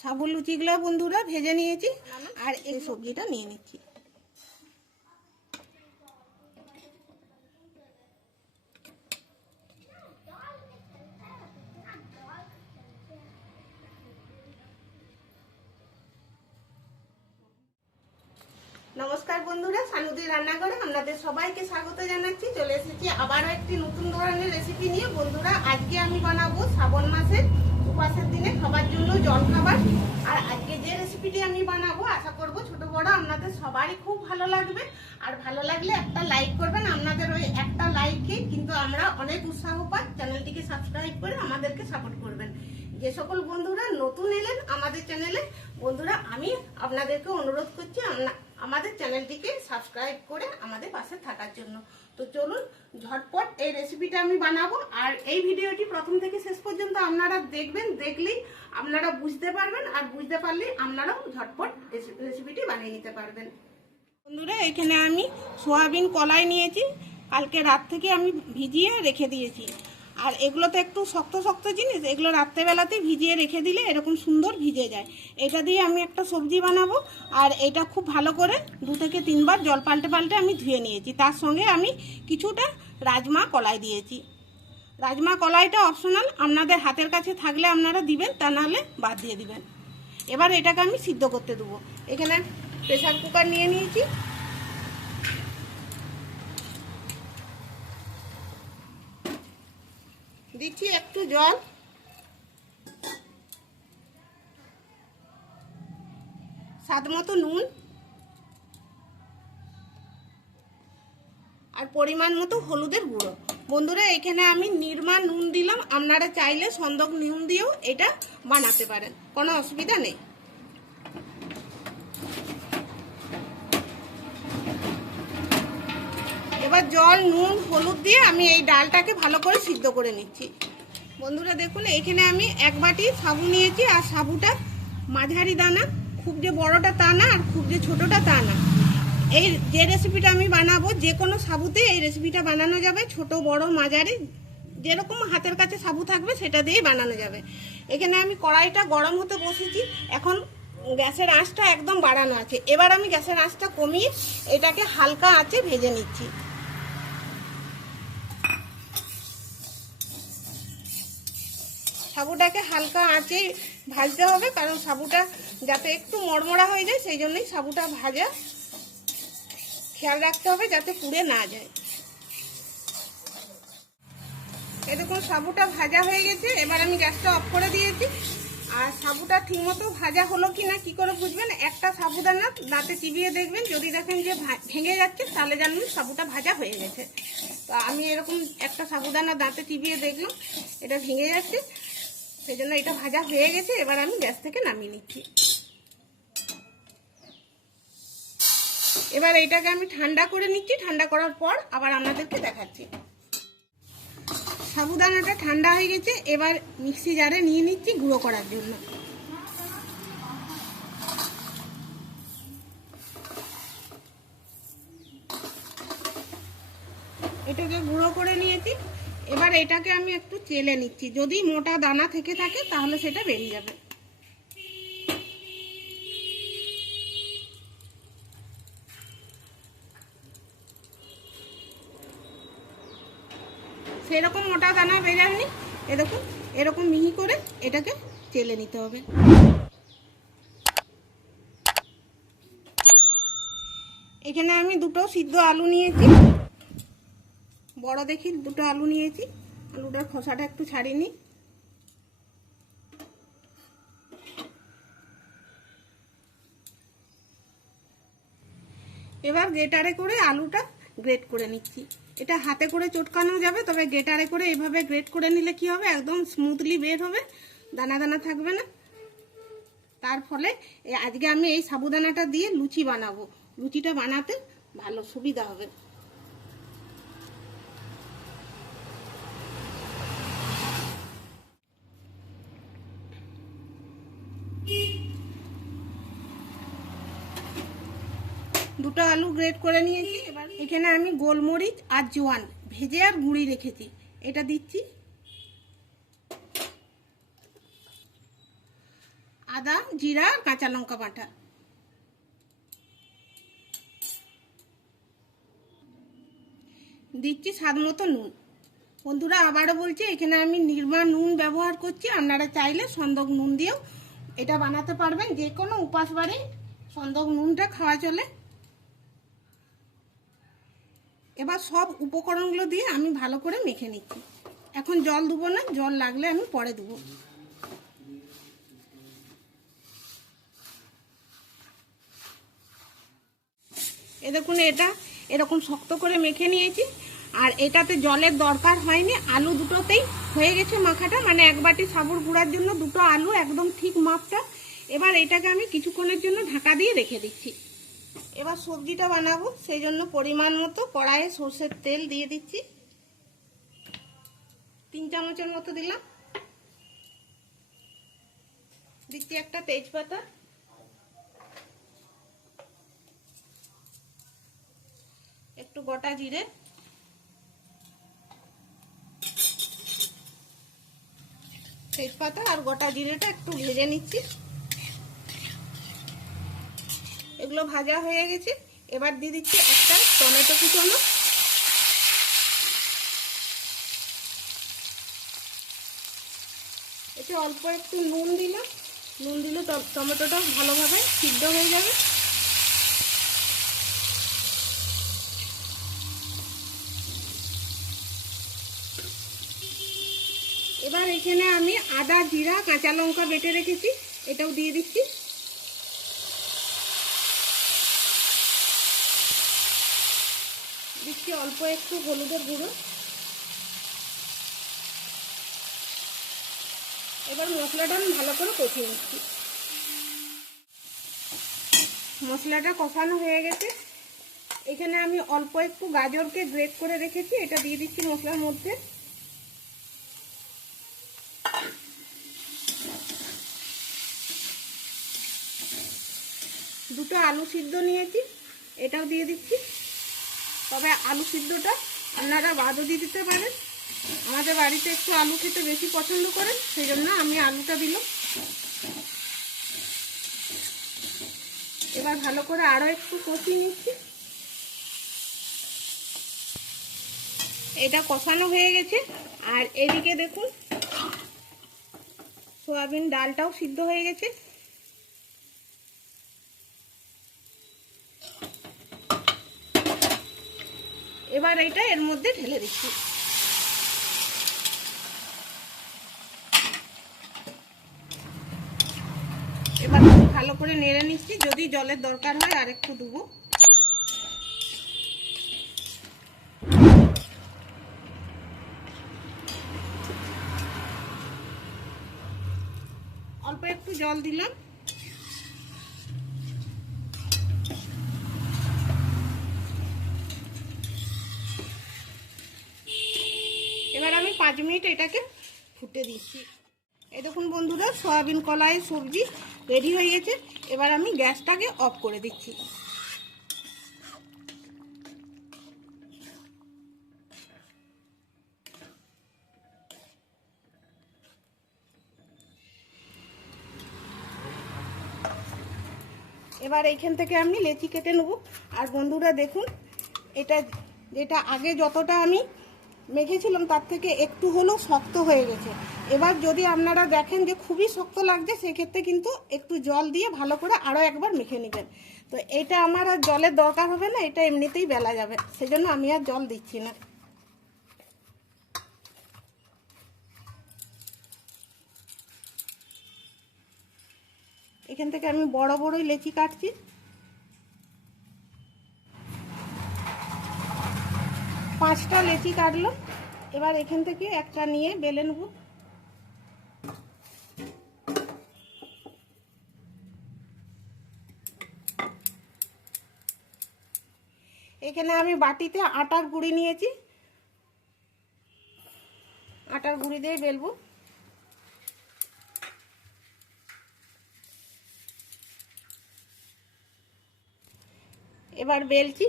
সাবু লুচিগুলো বন্ধুরা ভেজে নিয়েছি আর এই সবজিটা নিয়ে নিচ্ছি। নমস্কার বন্ধুরা, সানুদি রান্নাঘরে আপনাদের সবাইকে স্বাগত জানাচ্ছি। চলে এসেছি আবারও একটি নতুন ধরনের রেসিপি নিয়ে। বন্ধুরা, আজকে আমি বানাবো শ্রাবণ মাসের উপাসের দিনে খাবার জন্য জল খাবার। আর আজকে যে রেসিপিটি আমি বানাবো, আশা করব ছোট বড় আপনাদের সবারই খুব ভালো লাগবে। আর ভালো লাগলে একটা লাইক করবেন, আপনাদের ওই একটা লাইকে কিন্তু আমরা অনেক উৎসাহ পাই। চ্যানেলটিকে সাবস্ক্রাইব করে আমাদেরকে সাপোর্ট করবেন। যে সকল বন্ধুরা নতুন এলেন আমাদের চ্যানেলে বন্ধুরা, আমি আপনাদেরকে অনুরোধ করছি আমাদের চ্যানেলটিকে সাবস্ক্রাইব করে আমাদের পাশে থাকার জন্য। তো চলুন, ঝটপট এই রেসিপিটা আমি বানাবো। আর এই ভিডিওটি প্রথম থেকে শেষ পর্যন্ত আপনারা দেখবেন, দেখলেই আপনারা বুঝতে পারবেন, আর বুঝতে পারলেই আপনারাও ঝটপট রেসিপিটি বানিয়ে নিতে পারবেন। বন্ধুরা, এখানে আমি সোয়াবিন কলাই নিয়েছি। কালকে রাত থেকে আমি ভিজিয়ে রেখে দিয়েছি। আর এগুলো তো একটু শক্ত শক্ত জিনিস, এগুলো রাত্রেবেলাতে ভিজিয়ে রেখে দিলে এরকম সুন্দর ভিজে যায়। এটা দিয়ে আমি একটা সবজি বানাবো, আর এটা খুব ভালো করে দু থেকে তিনবার জল পাল্টে পাল্টে আমি ধুয়ে নিয়েছি। তার সঙ্গে আমি কিছুটা রাজমা কলাই দিয়েছি। রাজমা কলাইটা অপশনাল, আপনাদের হাতের কাছে থাকলে আপনারা দিবেন, তা নাহলে বাদ দিয়ে দিবেন। এবার এটাকে আমি সিদ্ধ করতে দেবো। এখানে প্রেসার কুকার নিয়ে নিয়েছি। দিচ্ছি একটু জল। স্বাদ মতো নুন। আর পরিমাণ মতো হলুদের গুঁড়ো। বন্ধুরা, এখানে আমি নির্মাণ নুন দিলাম। আপনারা চাইলে সন্দক নুন দিয়েও এটা বানাতে পারেন। কোনো অসুবিধা নেই। এবার জল, নুন, হলুদ দিয়ে আমি এই ডালটাকে ভালো করে সিদ্ধ করে নিচ্ছি। বন্ধুরা দেখুন, এখানে আমি এক বাটি সাবু নিয়েছি, আর সাবুটা মাঝারি দানা, খুব যে বড়টা তা না, আর খুব যে ছোটটা তা না। এই যে রেসিপিটা আমি বানাবো, যে কোনো সাবুতে এই রেসিপিটা বানানো যাবে, ছোট, বড়, মাঝারি, যেরকম হাতের কাছে সাবু থাকবে, সেটা দিয়েই বানানো যাবে। এখানে আমি কড়াইটা গরম হতে বসেছি, এখন গ্যাসের আঁচটা একদম বাড়ানো আছে। এবার আমি গ্যাসের আঁচটা কমিয়ে এটাকে হালকা আঁচে ভেজে নিচ্ছি। সাবুটাকে হালকা আঁচে ভাজতে হবে, কারণ সাবুটা যাতে একটু মরমরা হয়ে যায়, সেই জন্যই সাবুটা ভাজা। খেয়াল রাখতে হবে যাতে পুড়ে না যায়। দেখুন, সাবুটা ভাজা হয়ে গেছে। এবার আমি গ্যাসটা অফ করে দিয়েছি। আর সাবুটা ঠিকমতো ভাজা হলো কি না কী করে বুঝবেন? একটা সাবুদানা দাঁতে চিবিয়ে দেখবেন। যদি দেখেন যে ভেঙে যাচ্ছে, তাহলে জানবেন সাবুটা ভাজা হয়ে গেছে। তো আমি এরকম একটা সাবুদানা দাঁতে চিবিয়ে দেখলাম। এটা ভেঙে যাচ্ছে। সেই জন্য এটা ভাজা হয়ে গেছে, এবার আমি গ্যাস থেকে নামিয়ে নিচ্ছি। এবার এইটাকে আমি ঠান্ডা করে নিচ্ছি, ঠান্ডা করার পর আবার আপনাদেরকে দেখাচ্ছি। সাবুদানাটা ঠান্ডা হয়ে গেছে, এবার মিক্সি জারে নিয়ে নিচ্ছি গুঁড়ো করার জন্য। এটাকে গুঁড়ো করে নিয়েছি। এবার এটাকে আমি একটু চেলে নিচ্ছি। যদি মোটা দানা থেকে থাকে, তাহলে সেটা বেরিয়ে যাবে। সেরকম মোটা দানা বেরাননি এ দেখুন, এরকম মিহি করে এটাকে চেলে নিতে হবে। এখানে আমি দুটো সিদ্ধ আলু নিয়েছি। বড় দেখি, দুটো আলু নিয়েছি। আলুটার খোসাটা একটু ছাড়িয়ে নিই এবার গ্রেটারে করে আলুটা গ্রেট করে নিচ্ছি। এটা হাতে করে চটকানো যাবে, তবে গ্রেটারে করে এভাবে গ্রেট করে নিলে কি হবে? একদম স্মুথলি বের হবে, দানা দানা থাকবে না। তার ফলে আজকে আমি এই সাবুদানাটা দিয়ে লুচি বানাবো। লুচিটা বানাতে ভালো সুবিধা হবে। দুটো আলু গ্রেট করে নিয়েছি। এবার এখানে আমি গোলমরিচ আর জোয়ান ভেজে আর গুঁড়ি রেখেছি। এটা দিচ্ছি। আদা, জিরা আর কাঁচা লঙ্কা বাটা। দিচ্ছি স্বাদ মতো নুন। বন্ধুরা, আবারও বলছি, এখানে আমি নির্মা নুন ব্যবহার করছি। আপনারা চাইলে সন্দক নুন দিয়েও এটা বানাতে পারবেন। যে কোনো উপাস বারে সন্দক নুনটা খাওয়া চলে। এবার সব উপকরণগুলো দিয়ে আমি ভালো করে মেখে নিচ্ছি। এখন জল দেবো না, জল লাগলে আমি পরে দেবো। এ দেখুন এটা, এরকম শক্ত করে মেখে নিয়েছি। আর এটাতে জলের দরকার হয়নি, আলু দুটোতেই হয়ে গেছে মাখাটা। মানে এক বাটি সাবুর গুঁড়ার জন্য দুটো আলু একদম ঠিক মাপটা। এবার এটাকে আমি কিছুক্ষণের জন্য ঢাকা দিয়ে রেখে দিচ্ছি। এবার সবজিটা বানাবো, সেই জন্য পরিমাণ মতো কড়াইয়ে সর্ষের তেল দিয়ে দিচ্ছি। তিন চামচের মতো দিলাম। দিচ্ছি একটা তেজপাতা। একটু গোটা জিরে। তেজপাতা আর গোটা জিরেটা একটু ভেজে নিচ্ছি। এগুলো ভাজা হয়ে গেছে। এবার দিয়ে দিচ্ছি একটা টমেটো কুচনো। এতে অল্প একটু নুন দিলাম। নুন দিলে টমেটোটা ভালোভাবে সিদ্ধ হয়ে যাবে। এবার এখানে আমি আদা, জিরা, কাঁচা লঙ্কা বেটে রেখেছি। এটাও দিয়ে দিচ্ছি দিচ্ছি অল্প একটু হলুদের গুঁড়ো। এবার মশলাটা আমি ভালো করে কষিয়ে নিচ্ছি। মশলাটা কষানো হয়ে গেছে। এখানে আমি অল্প একটু গাজরকে গ্রেট করে রেখেছি, এটা দিয়ে দিচ্ছি মশলার মধ্যে। দুটো আলু সিদ্ধ নিয়েছি, এটাও দিয়ে দিচ্ছি। তবে আলু সিদ্ধটা আপনারা বাদও দিয়ে দিতে পারেন। আমাদের বাড়িতে একটু আলু খেতে বেশি পছন্দ করেন সেই জন্য আমি আলুটা দিলাম। এবার ভালো করে আরও একটু কষিয়ে নিচ্ছি। এটা কষানো হয়ে গেছে। আর এদিকে দেখুন, সোয়াবিন ডালটাও সিদ্ধ হয়ে গেছে। এবার এটা এর মধ্যে ঢেলে দিচ্ছি। এবার ভালো করে নেড়ে নিচ্ছি, যদি জলের দরকার হয় আর একটু দেবো। অল্প একটু জল দিলাম এবার আমি পাঁচ মিনিট এটাকে ফুটে দিচ্ছি। এই দেখুন বন্ধুরা, সয়াবিন কলাই, সবজি রেডি হয়ে গেছে। এবার আমি গ্যাসটাকে অফ করে দিচ্ছি। এবার এইখান থেকে আমি লেচি কেটে নেব। আর বন্ধুরা দেখুন, এটা যেটা আগে যতটা আমি মেখেছিলাম, তার থেকে একটু হলেও শক্ত হয়ে গেছে। এবার যদি আপনারা দেখেন যে খুবই শক্ত লাগছে, সেক্ষেত্রে কিন্তু একটু জল দিয়ে ভালো করে আরও একবার মেখে নেবেন। তো এটা আমার আর জলের দরকার হবে না, এটা এমনিতেই বেলা যাবে, সেজন্য আমি আর জল দিচ্ছি না। এখান থেকে আমি বড় বড়ই লেচি কাটছি। পাঁচটা লেচি কাটলো। এবার এখান থেকে একটা নিয়ে বেলে নেব। এখানে আমি বাটিতে আটার গুঁড়ি নিয়েছি। আটার গুঁড়ি দিয়ে বেলবো। এবার বেলছি।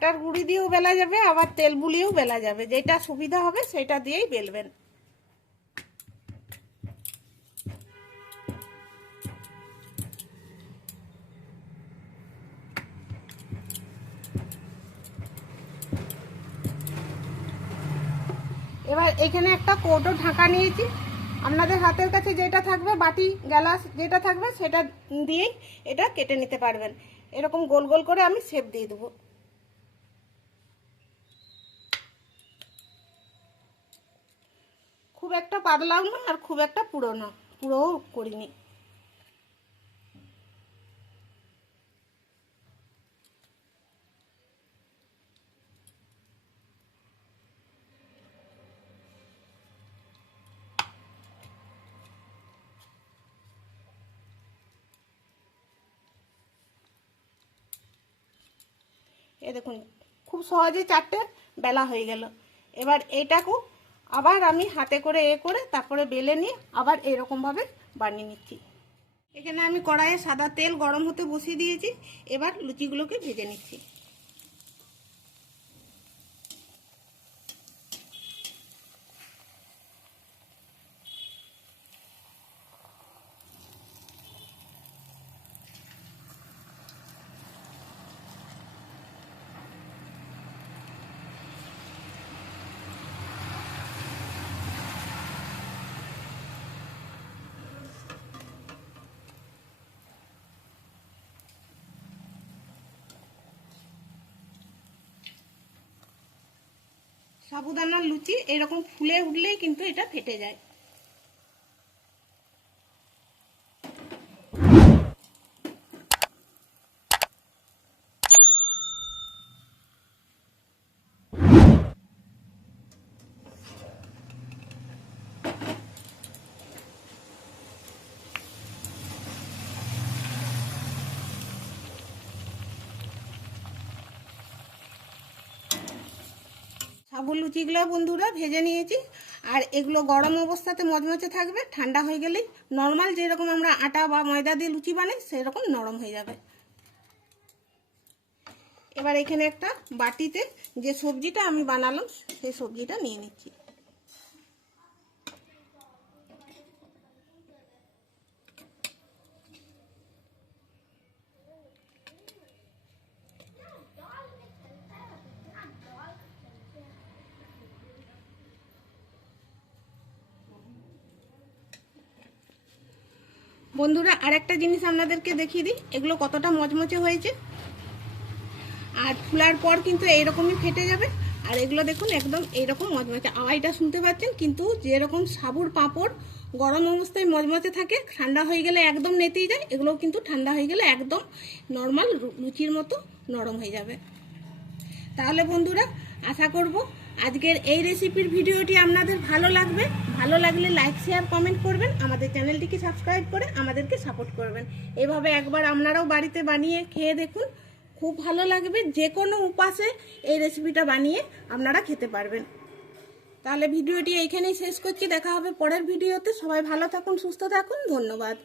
আটার গুঁড়ি দিয়েও বেলা যাবে, আবার তেল বুলিয়েও বেলা যাবে। যেটা সুবিধা হবে সেটা দিয়েই বেলবেন। এবার এখানে একটা কৌটো ঢাকা নিয়েছি। আপনাদের হাতের কাছে যেটা থাকবে, বাটি, গ্যালাস যেটা থাকবে, সেটা দিয়েই এটা কেটে নিতে পারবেন। এরকম গোল গোল করে আমি শেপ দিয়ে দেবো। খুব একটা পাতলাও না আর খুব একটা পুরো না পুরোও করিনি। এ দেখুন, খুব সহজে চারটে বেলা হয়ে গেল। এবার এইটাকেও আবার আমি হাতে করে এ করে তারপরে বেলে নিয়ে আবার এরকমভাবে বানিয়ে নিচ্ছি। এখানে আমি কড়াইয়ে সাদা তেল গরম হতে বসিয়ে দিয়েছি। এবার লুচিগুলোকে ভেজে নিচ্ছি। সাবুদানার লুচি এরকম ফুলে উঠলেই কিন্তু এটা ফেটে যায়। সাবু লুচিগুলো বন্ধুরা ভেজে নিয়েছি। আর এগুলো গরম অবস্থাতে মচমচে থাকবে, ঠান্ডা হয়ে গেলেই নর্মাল যেরকম আমরা আটা বা ময়দা দিয়ে লুচি বানাই, সেরকম নরম হয়ে যাবে। এবার এখানে একটা বাটিতে যে সবজিটা আমি বানালাম, সেই সবজিটা নিয়ে নিচ্ছি। বন্ধুরা, আরেকটা জিনিস আপনাদেরকে দেখিয়ে দিই। এগুলো কতটা মচমচে হয়েছে। আর ফুলার পর কিন্তু এইরকমই ফেটে যাবে। আর এগুলো দেখুন, একদম এইরকম মচমচে। আওয়াজটা শুনতে পাচ্ছেন, কিন্তু যেরকম সাবুর পাঁপড় গরম অবস্থায় মচমচে থাকে, ঠান্ডা হয়ে গেলে একদম নেতেই যায়। এগুলোও কিন্তু ঠান্ডা হয়ে গেলে একদম নর্মাল লুচির মতো নরম হয়ে যাবে। তাহলে বন্ধুরা, আশা করব আজকের এই রেসিপির ভিডিওটি আপনাদের ভালো লাগবে, ভালো লাগলে লাইক শেয়ার কমেন্ট করবেন, আমাদের চ্যানেলটিকে সাবস্ক্রাইব করে আমাদেরকে সাপোর্ট করবেন। এভাবে একবার আপনারাও বাড়িতে বানিয়ে খেয়ে দেখুন, খুব ভালো লাগবে যে কোনো উপাসে এই রেসিপিটা বানিয়ে আপনারা খেতে পারবেন। তাহলে ভিডিওটি এইখানেই শেষ করছি, দেখা হবে পরের ভিডিওতে, সবাই ভালো থাকুন, সুস্থ থাকুন, ধন্যবাদ।